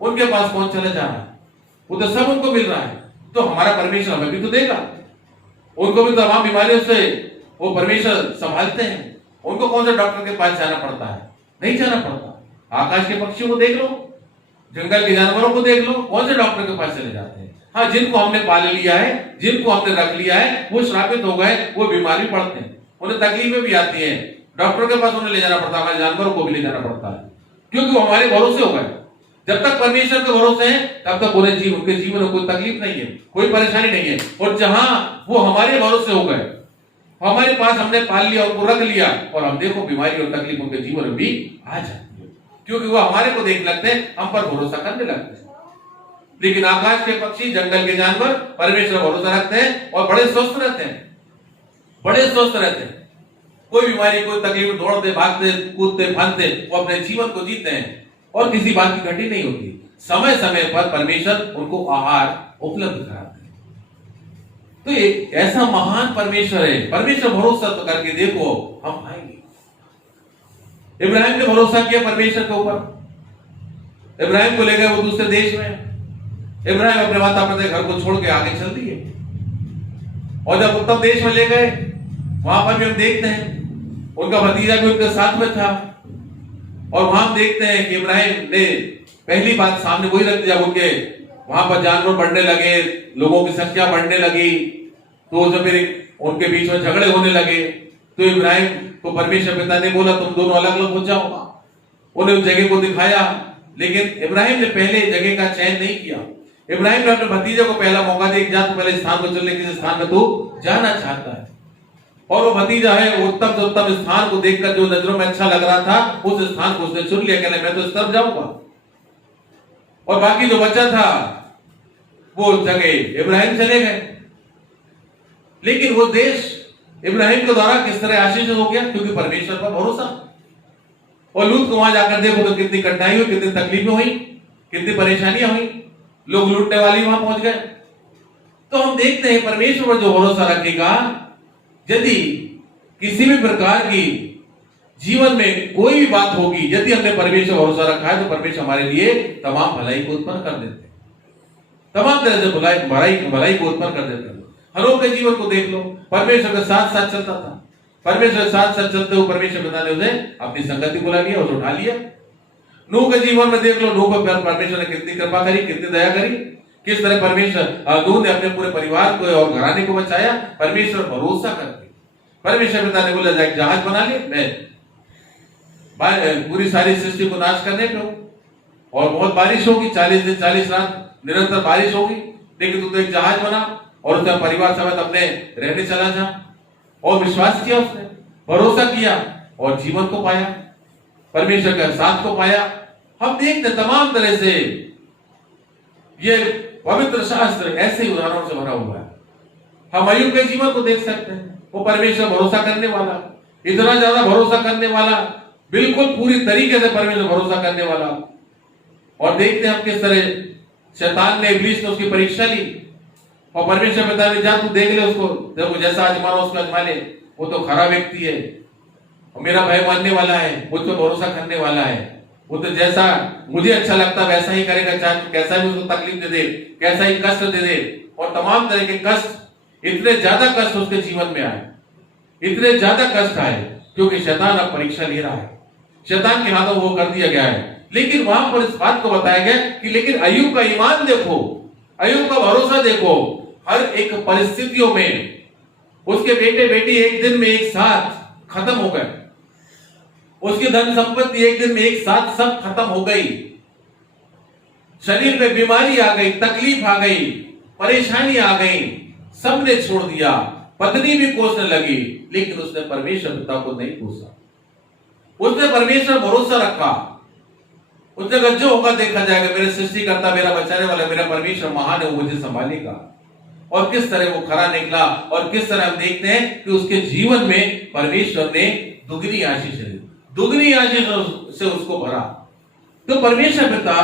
उनके पास कौन चला जा रहा है? वो तो सब उनको मिल रहा है। तो हमारा परमेश्वर हमें भी तो देगा, उनको भी तमाम बीमारियों से वो परमेश्वर संभालते हैं। उनको कौन सा डॉक्टर के पास जाना पड़ता है? नहीं जाना पड़ता। आकाश के पक्षियों को देख लो, जंगल के जानवरों को देख लो, कौन से डॉक्टर के पास चले जाते हैं? हाँ, जिनको हमने पाल लिया है, जिनको हमने रख लिया है, वो श्रापित हो गए, वो बीमारी पड़ते हैं, उन्हें तकलीफें भी आती हैं, डॉक्टर के पास उन्हें ले जाना पड़ता है, हमारे जानवरों को भी ले जाना पड़ता है, क्योंकि वो हमारे भरोसे हो गए। जब तक परमेश्वर के भरोसे हैं, तब तक उनके जीवन में कोई तकलीफ नहीं है, कोई परेशानी नहीं है। और जहां वो हमारे भरोसे हो गए, हमारे पास हमने पाल लिया, उनको रख लिया, और हम देखो बीमारी और तकलीफ उनके जीवन में भी आ जाती है, क्योंकि वो हमारे को देख लगते हैं, हम पर भरोसा करने लगते हैं। लेकिन आकाश के पक्षी, जंगल के जानवर परमेश्वर भरोसा रखते हैं और बड़े स्वस्थ रहते हैं, बड़े स्वस्थ रहते हैं। कोई बीमारी, कोई तकलीफ, दौड़ते भागते कूदते फांदते वो अपने जीवन को जीते हैं और किसी बात की घटी नहीं होती। समय समय पर परमेश्वर उनको आहार उपलब्ध कराते हैं। तो ये ऐसा महान परमेश्वर है। परमेश्वर भरोसा तो करके देखो, हम आएंगे। इब्राहिम ने भरोसा किया परमेश्वर के ऊपर। इब्राहिम को ले गए वो दूसरे देश में। इब्राहिम अपने माता पिता के घर को छोड़ के आगे चल दिए, और जब उत्तम देश में ले गए, वहां पर भी हम देखते हैं उनका भतीजा भी उनके साथ में था। और वहां देखते हैं कि इब्राहिम ने पहली बात सामने वही रख दिया। उनके वहां पर जानवर बढ़ने लगे, लोगों की संख्या बढ़ने लगी, तो जब फिर उनके बीच में झगड़े होने लगे, तो इब्राहिम को परमेश्वर पिता ने बोला तुम दोनों अलग अलग हो जाओ। उन्हें उस जगह को दिखाया, लेकिन इब्राहिम ने पहले जगह का चयन नहीं किया। इब्राहिम ने अपने भतीजे को पहला मौका दिया, जा तू पहले स्थान को चलने, किस स्थान में तू जाना चाहता है। और वो भतीजा है, वो उत्तम से उत्तम स्थान को देखकर जो नजरों में अच्छा लग रहा था, उस स्थान को उसने चुन लिया, कहने मैं तो इस तरफ जाऊंगा। और बाकी जो बचा था वो जगह इब्राहिम चले गए। लेकिन वो देश इब्राहिम के द्वारा किस तरह आशीषित हो गया? क्योंकि परमेश्वर पर भरोसा। और लूत को वहां जाकर देखो तो कितनी कठिनाई हुई, कितनी तकलीफें हुई, कितनी परेशानियां हुई, लोग लूटने वाले वहां पहुंच गए। तो हम देखते हैं परमेश्वर पर जो भरोसा रखेगा, यदि किसी भी प्रकार की जीवन में कोई भी बात होगी, यदि हमने परमेश्वर भरोसा रखा है, तो परमेश्वर हमारे लिए तमाम भलाई को उत्पन्न कर देते हैं, तमाम तरह से भलाई को उत्पन्न कर देते हैं। हनोक के जीवन को देख लो, परमेश्वर के साथ साथ चलता था। परमेश्वर के साथ साथ चलते हुए परमेश्वर पिता ने उसे अपनी संगति बुला लिया, उसे उठा लिया। नूह के जीवन में देख लो, नूह पर परमेश्वर ने कितनी कृपा करी, कितनी दया करी, किस तरह परमेश्वर नूह ने अपने पूरे परिवार को और घराने को बचाया, परमेश्वर भरोसा करके। परमेश्वर पिता ने बोला एक जहाज बना ले, मैं पूरी सारी सृष्टि को नाश करने पे हूं, और बहुत बारिश होगी, 40 दिन 40 रात निरंतर बारिश होगी, लेकिन तू तो एक जहाज बना और उसका परिवार समेत अपने रहने चला जा। और विश्वास किया उसने, भरोसा किया और जीवन को पाया, परमेश्वर के साथ को पाया। हम देखते तमाम तरह से ये पवित्र शास्त्र ऐसे ही उदाहरणों से भरा हुआ है। हम अय्यूब के जीवन को देख सकते हैं, वो परमेश्वर भरोसा करने वाला, इतना ज्यादा भरोसा करने वाला, बिल्कुल पूरी तरीके से परमेश्वर भरोसा करने वाला। और देखते हैं हम किस तरह शैतान ने, इब्लीस ने उसकी परीक्षा ली, और परमेश्वर पिता ने जा तू देख ले उसको, देखो जैसा आजमाना उसको आजमा ले, वो तो खरा व्यक्ति है और मेरा भय मानने वाला है, मुझ पर भरोसा करने वाला है, वो तो जैसा मुझे अच्छा लगता वैसा ही करेगा, चाहे तो कैसा भी उसको तकलीफ दे दे, कैसा ही कष्ट दे दे। और तमाम तरह के कष्ट, इतने ज्यादा कष्ट उसके जीवन में आए, इतने ज्यादा कष्ट आए, क्योंकि शैतान अब परीक्षा ले रहा है। शैतान के हाथों वो कर दिया गया है लेकिन वहां पर इस बात को बताया गया कि लेकिन अय्यूब का ईमान देखो, अय्यूब का भरोसा देखो। हर एक परिस्थितियों में उसके बेटे बेटी एक दिन में एक साथ खत्म हो गए, उसकी धन संपत्ति एक दिन में एक साथ सब खत्म हो गई, शरीर में बीमारी आ गई, तकलीफ आ गई, परेशानी आ गई, सबने छोड़ दिया, पत्नी भी कोसने लगी, लेकिन उसने परमेश्वर पिता को नहीं कोसा। उसने परमेश्वर भरोसा रखा। उसने कहा जो होगा देखा जाएगा, मेरे सृष्टिकर्ता मेरा बचाने वाला मेरा परमेश्वर महान है, वो मुझे संभालेगा। और किस तरह वो खरा निकला, और किस तरह हम देखते हैं कि उसके जीवन में परमेश्वर ने दुगनी आशीष दी, दुगनी आशीष से उसको भरा। तो परमेश्वर पिता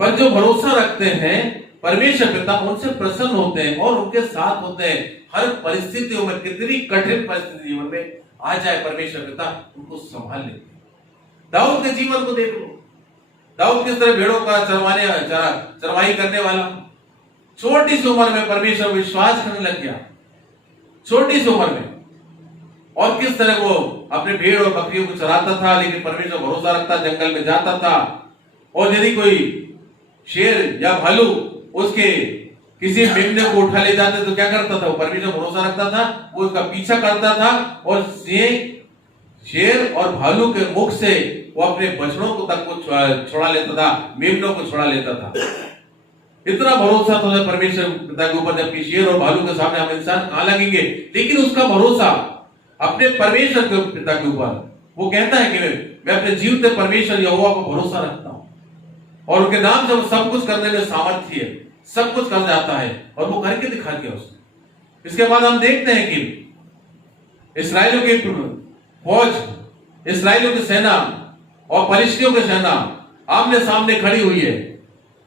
पर जो भरोसा रखते हैं, परमेश्वर पिता उनसे प्रसन्न होते हैं और उनके साथ होते हैं। हर परिस्थितियों में, कितनी कठिन परिस्थिति जीवन में आ जाए, परमेश्वर पिता उनको संभाल लेते हैं। दाऊद के जीवन को देख लो, दाऊद किस तरह भेड़ों का चरवाही करने वाला, छोटी सी उम्र में परमेश्वर विश्वास करने लग गया, छोटी सी उम्र में। और किस तरह वो अपने भेड़ और बकरियों को चराता था, लेकिन परमेश्वर भरोसा रखता, जंगल में जाता था। और यदि कोई शेर या भालू उसके किसी मेमने को उठा ले जाते तो क्या करता था, वो परमेश्वर भरोसा रखता था, वो उसका पीछा करता था और शेर और भालू के मुख से वो अपने बछड़ों को तक को छोड़ा लेता था, मेमनों को छोड़ा लेता था। इतना भरोसा तो है परमेश्वर पिता के ऊपर, जबकि शेर और भालू के सामने हम इंसान कहां लगेंगे। लेकिन उसका भरोसा अपने परमेश्वर के पिता के ऊपर, वो कहता है कि मैं अपने जीवते परमेश्वर यहोवा को भरोसा रखता हूं और उनके नाम से वो सब कुछ करने में सामर्थ्य है, सब कुछ कर जाता है, और वो करके दिखा दिया उसने। इसके बाद हम देखते हैं कि इस्राएलियों की फौज, इस्राएलियों की सेना और फलिस्तियों की सेना आमने सामने खड़ी हुई है।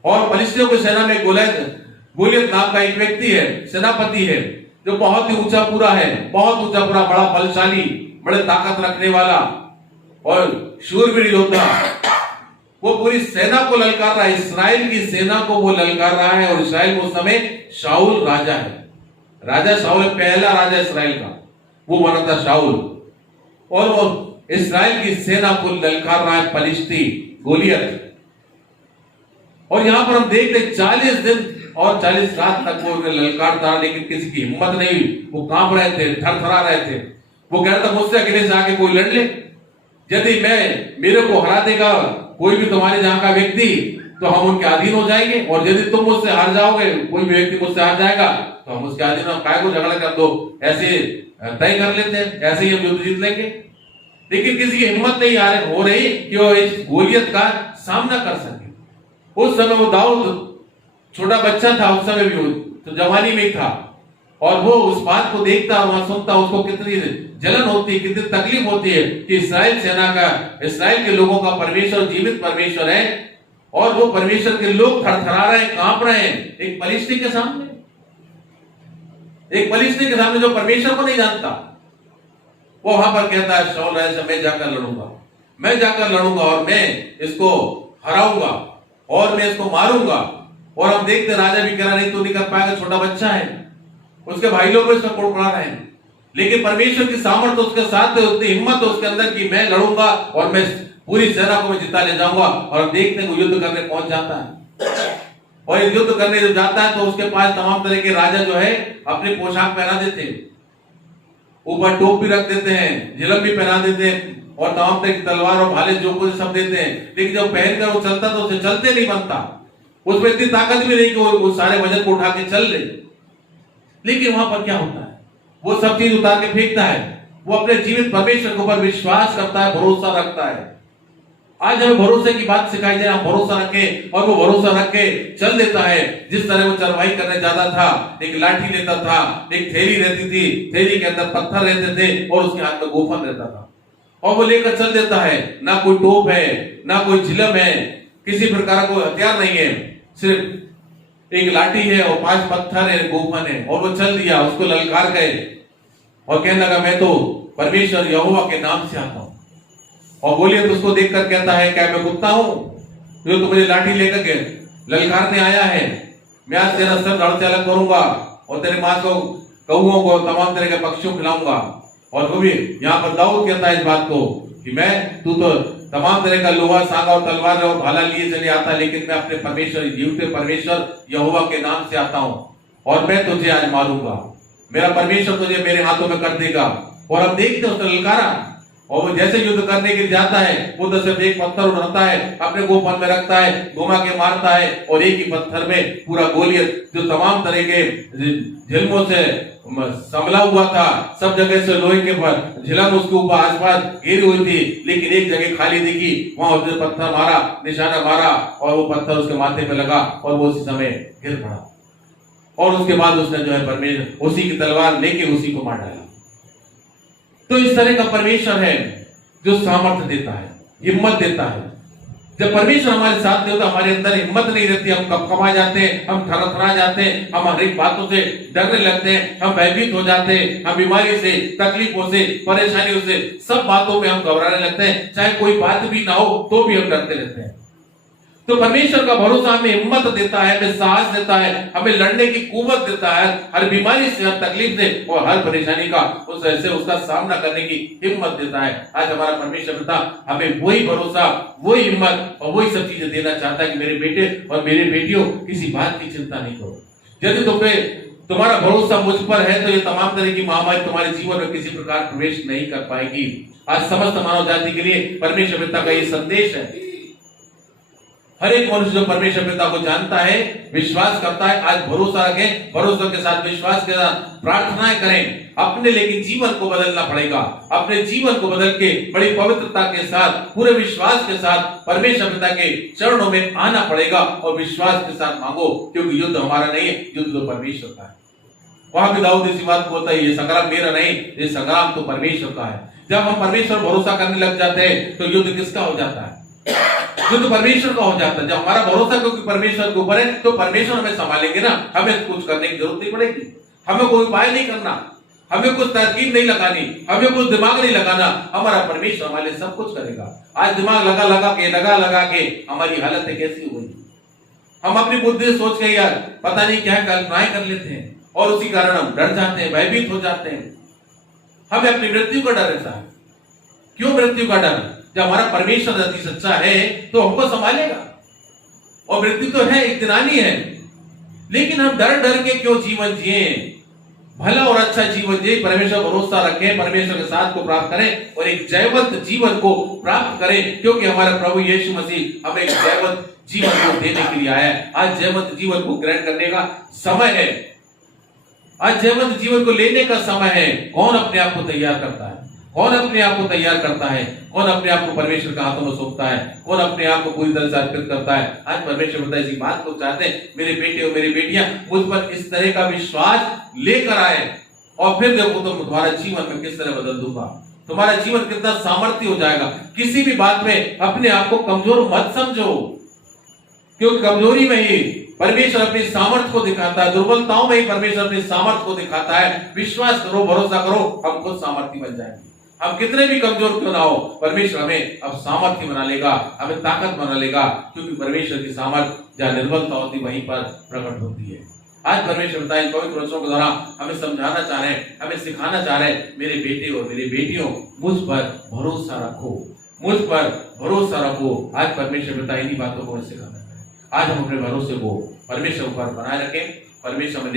और फलिस्तियों की सेना में गोलियत नाम का एक व्यक्ति है, सेनापति है, जो बहुत ही ऊंचा पूरा है, बहुत ऊंचा पूरा, बड़ा बलशाली, बड़े ताकत रखने वाला और शूरवीर योद्धा। वो पूरी सेना को ललकार रहा है, इस्राएल की सेना को वो ललकार रहा है। और इस्राएल को उस समय शाऊल राजा है, राजा शाऊल पहला राजा इस्राएल का, वो बना था शाऊल। और वो इस्राएल की सेना को ललकार रहा है फलिस्ती गोलियत। और यहां पर हम देखते 40 दिन और 40 रात तक वो ललकारता, लेकिन किसी की हिम्मत नहीं हुई। वो कांप रहे थे, थरथरा रहे थे। वो कह रहा था मुझसे अकेले से आके कोई लड़ ले, यदि मेरे को हरा देगा कोई भी तुम्हारे जहां का व्यक्ति, तो हम उनके अधीन हो जाएंगे। और यदि तुम मुझसे हार जाओगे, कोई भी व्यक्ति मुझसे हार जाएगा, तो हम उसके अधीन, काय को झगड़ा कर दो, ऐसे तय कर लेते हैं, ऐसे ही हम युद्ध जीत लेंगे। लेकिन किसी की हिम्मत नहीं हो रही कि वो इस गोलियत का सामना कर सके। उस समय वो दाऊद छोटा बच्चा था, उस समय भी वो तो जवानी में ही था, और वो उस बात को देखता और वहां सुनता, उसको कितनी जलन होती है, कितनी तकलीफ होती है कि इस्राएल सेना का, इस्राएल के लोगों का परमेश्वर जीवित परमेश्वर है, और वो परमेश्वर के लोग थरथरा रहे हैं, कांप रहे हैं एक फलिस्ती के सामने, एक फलिस्ती के सामने जो परमेश्वर को नहीं जानता। वो वहां पर कहता है शाऊल राजा से, मैं जाकर लड़ूंगा, मैं जाकर लड़ूंगा और मैं इसको हराऊंगा और मैं इसको मारूंगा। और हम देखते राजा भी कह रहा नहीं, तू नहीं कर पाएगा, छोटा बच्चा है। उसके भाई लोग इसका कोड़ पड़ा रहे हैं, लेकिन परमेश्वर की सामर्थ्य उसके साथ है, उतनी हिम्मत है उसके अंदर कि मैं लड़ूंगा और मैं पूरी सेना को मैं जिता ले जाऊंगा। और हम देखते हैं युद्ध करने पहुंच जाता है, और युद्ध करने जब जाता है तो उसके पास तमाम तरह के राजा जो है अपने पोशाक पहना देते हैं, ऊपर टोप भी रख देते हैं, झिलम भी पहना देते हैं, और तमाम तरह की तलवार और भाले जो कुछ सब देते हैं। लेकिन जब पहनकर वो चलता तो उसे चलते नहीं बनता, उसमें इतनी ताकत भी नहीं कि वो सारे वजन को उठा के चल ले। लेकिन वहां पर क्या होता है, वो सब चीज उतार के फेंकता है, वो अपने जीवित परमेश्वर के ऊपर विश्वास करता है, भरोसा रखता है। आज हमें भरोसे की बात सिखाई जाए, हम भरोसा रखें, और वो भरोसा रख के चल देता है। जिस तरह वो चरवाही करने जाता था, एक लाठी लेता था, एक थैली रहती थी, थैली के अंदर पत्थर रहते थे और उसके हाथ में गोफन रहता था, और वो लेकर चल देता है। ना कोई टोप है, ना कोई झिलम है, किसी प्रकार का हथियार नहीं है, सिर्फ एक लाठी है और 5 पत्थर है, गोफन है। और वो चल दिया, उसको ललकार गए और कहने लगा मैं तो परमेश्वर यहोवा के नाम से आता हूं। और गोलियत उसको देखकर कहता है, क्या मैं कुत्ता हूं जो तो मुझे लाठी लेकर के ललकारने आया है? मैं आज तेरा सर धड़ से अलग करूंगा और तेरे मां को, कौओं को, तमाम तरह के पक्षियों खिलाऊंगा। और वो भी यहाँ पर दाऊद कहता है इस बात को कि तू तो तमाम तरह का लोहा सांगा और तलवार और भाला लिए चले आता, लेकिन मैं अपने परमेश्वर जीवते परमेश्वर यहोवा के नाम से आता हूं और मैं तुझे आज मारूंगा। मेरा परमेश्वर तुझे मेरे हाथों में कर देगा। और अब देखते हो, उसने ललकारा और वो जैसे युद्ध करने के लिए जाता है, वो तो सिर्फ एक पत्थर उठाता है, अपने गोफन में रखता है, घुमा के मारता है और एक ही पत्थर में पूरा गोलियत जो तमाम तरह के झिलमों से संभला हुआ था, सब जगह से लोहे के पर झिलम उसके ऊपर आसपास घेरी हुई थी, लेकिन एक जगह खाली दिखी, वहां उसने पत्थर मारा, निशाना मारा और वो पत्थर उसके माथे पे लगा और वो उसी समय गिर पड़ा। और उसके बाद उसने जो है परमेश्वर उसी की तलवार लेके उसी को मार डाला। तो इस तरह का परमेश्वर है जो सामर्थ्य देता है, हिम्मत देता है। जब परमेश्वर हमारे साथ नहीं होता, हमारे अंदर हिम्मत नहीं रहती, हम कपकपा जाते हैं, हम थरथरा जाते हैं, हम हर एक बातों से डरने लगते हैं, हम भयभीत हो जाते हैं, हम बीमारी से, तकलीफों से, परेशानियों से, सब बातों में हम घबराने लगते हैं। चाहे कोई बात भी ना हो तो भी हम डरते रहते हैं। तो परमेश्वर का भरोसा हमें हिम्मत देता है, हमें साहस देता है, हमें लड़ने की कुवत देता है, हर बीमारी से, हर तकलीफ से और हर परेशानी का उसका सामना करने की हिम्मत देता है। आज हमारा परमेश्वर पिता हमें वही भरोसा, वही हिम्मत और वही सब चीजें देना चाहता है कि मेरे बेटे और मेरे बेटियों, किसी बात की चिंता नहीं करो। यदि तुम्हारा भरोसा मुझ पर है तो ये तमाम तरह की महामारी तुम्हारे जीवन में किसी प्रकार प्रवेश नहीं कर पाएगी। आज समस्त मानव जाति के लिए परमेश्वर पिता का ये संदेश है। हर एक मनुष्य जो परमेश्वर पिता को जानता है, विश्वास करता है, आज भरोसा रखें, भरोसा के साथ, विश्वास के साथ प्रार्थनाएं करें। अपने लेकिन जीवन को बदलना पड़ेगा, अपने जीवन को बदल के बड़ी पवित्रता के साथ, पूरे विश्वास के साथ परमेश्वर पिता के चरणों में आना पड़ेगा और विश्वास के साथ मांगो, क्योंकि युद्ध हमारा नहीं है, युद्ध तो परमेश्वर का है। वहां भी दाऊद इसी बात को बोलता है, ये संग्राम मेरा नहीं, ये संग्राम तो परमेश्वर का है। जब हम परमेश्वर भरोसा करने लग जाते हैं तो युद्ध किसका हो जाता है? युद्ध परमेश्वर का हो जाता है। जब हमारा भरोसा क्योंकि परमेश्वर के ऊपर है तो परमेश्वर हमें संभालेंगे ना, हमें कुछ करने की जरूरत नहीं पड़ेगी, हमें कोई उपाय नहीं करना, हमें कुछ तरकीब नहीं लगानी, हमें कुछ दिमाग नहीं लगाना, हमारा परमेश्वर हमारे सब कुछ करेगा। आज दिमाग लगा लगा के हमारी हालत कैसी हो गई, हम अपनी बुद्धि सोच के यार पता नहीं क्या कल्पनाएं कर लेते हैं और उसी कारण हम डर जाते हैं, भयभीत हो जाते हैं। हमें अपनी मृत्यु का डर रहता है। क्यों मृत्यु का डर? जब हमारा परमेश्वर अति सच्चा है तो हमको संभालेगा, और मृत्यु तो है, एक दिन आनी है, लेकिन हम डर डर के क्यों जीवन जिए? भला और अच्छा जीवन जिए, परमेश्वर भरोसा रखें, परमेश्वर के साथ को प्राप्त करें और एक जयवंत जीवन को प्राप्त करें, क्योंकि हमारा प्रभु यीशु मसीह हमें एक जयवंत जीवन को देने के लिए आया है। आज जयवंत जीवन को ग्रहण करने का समय है, आज जयवंत जीवन को लेने का समय है। कौन अपने आप को तैयार करता है? कौन अपने आप को तैयार करता है? कौन अपने आप को परमेश्वर के हाथों में सौंपता है? कौन अपने आप को पूरी तरह से अर्पित करता है? आज परमेश्वर पिता इसी बात को चाहते हैं, मेरे बेटे और मेरी बेटियां मुझ पर इस तरह का विश्वास लेकर आए और फिर देखो तो तुम्हारा जीवन में किस तरह बदल दूंगा, तुम्हारा जीवन कितना सामर्थ्य हो जाएगा। किसी भी बात में अपने आप को कमजोर मत समझो, क्योंकि कमजोरी में ही परमेश्वर अपनी सामर्थ्य को दिखाता है, दुर्बलताओं में ही परमेश्वर अपनी सामर्थ्य को दिखाता है। विश्वास करो, भरोसा करो, हम खुद सामर्थ्य बन जाएंगे। हम कितने भी कमजोर क्यों ना हो, परमेश्वर हमें अब सामर्थ्य बना लेगा, हमें ताकत बना लेगा, क्योंकि परमेश्वर की सामर्थ्य जहां निर्बलता होती वहीं पर प्रकट होती है। आज परमेश्वर पिता इन पवित्र वचनों के द्वारा हमें समझाना चाह रहे हैं, हमें सिखाना चाह रहे हैं, मेरे बेटे और मेरी बेटियों मुझ पर भरोसा रखो, मुझ पर भरोसा रखो। आज परमेश्वर पिता इन्हीं बातों को हमें सिखाना चाह रहे हैं। आज हम अपने भरोसे को परमेश्वर पर बनाए रखें। परमेश्वर में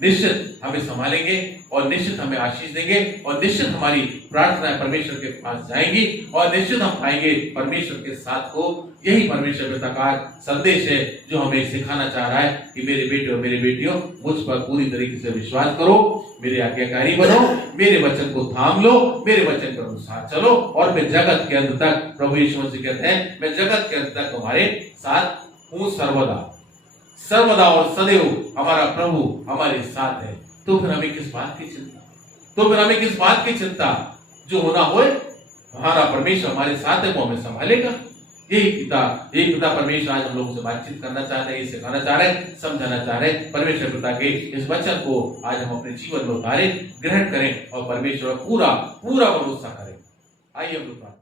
निश्चित हमें संभालेंगे और निश्चित हमें आशीष देंगे और निश्चित हमारी प्रार्थनाएं परमेश्वर के पास जाएंगी और निश्चित हम पाएंगे परमेश्वर के साथ को। यही परमेश्वर पिता का संदेश है जो हमें सिखाना चाह रहा है कि मेरे बेटे और मेरी बेटियों मुझ पर पूरी तरीके से विश्वास करो, मेरे आज्ञाकारी बनो, मेरे वचन को थाम लो, मेरे वचन के अनुसार चलो और मैं जगत के अंत तक, प्रभु यीशु मसीह कहते हैं, मैं जगत के अंत तक तुम्हारे साथ हूँ सर्वदा और सदैव हमारा प्रभु हमारे साथ है। तो फिर हमें किस बात की चिंता? जो होना होए, हमारा परमेश्वर हमारे साथ है, वो हमें संभालेगा। यही पिता परमेश्वर आज हम लोगों से बातचीत करना चाहते हैं, सिखाना चाह रहे हैं, समझाना चाह रहे हैं। परमेश्वर पिता के इस वचन को आज हम अपने जीवन में उतारें, ग्रहण करें और परमेश्वर पूरा भरोसा करें। आइए हम लोग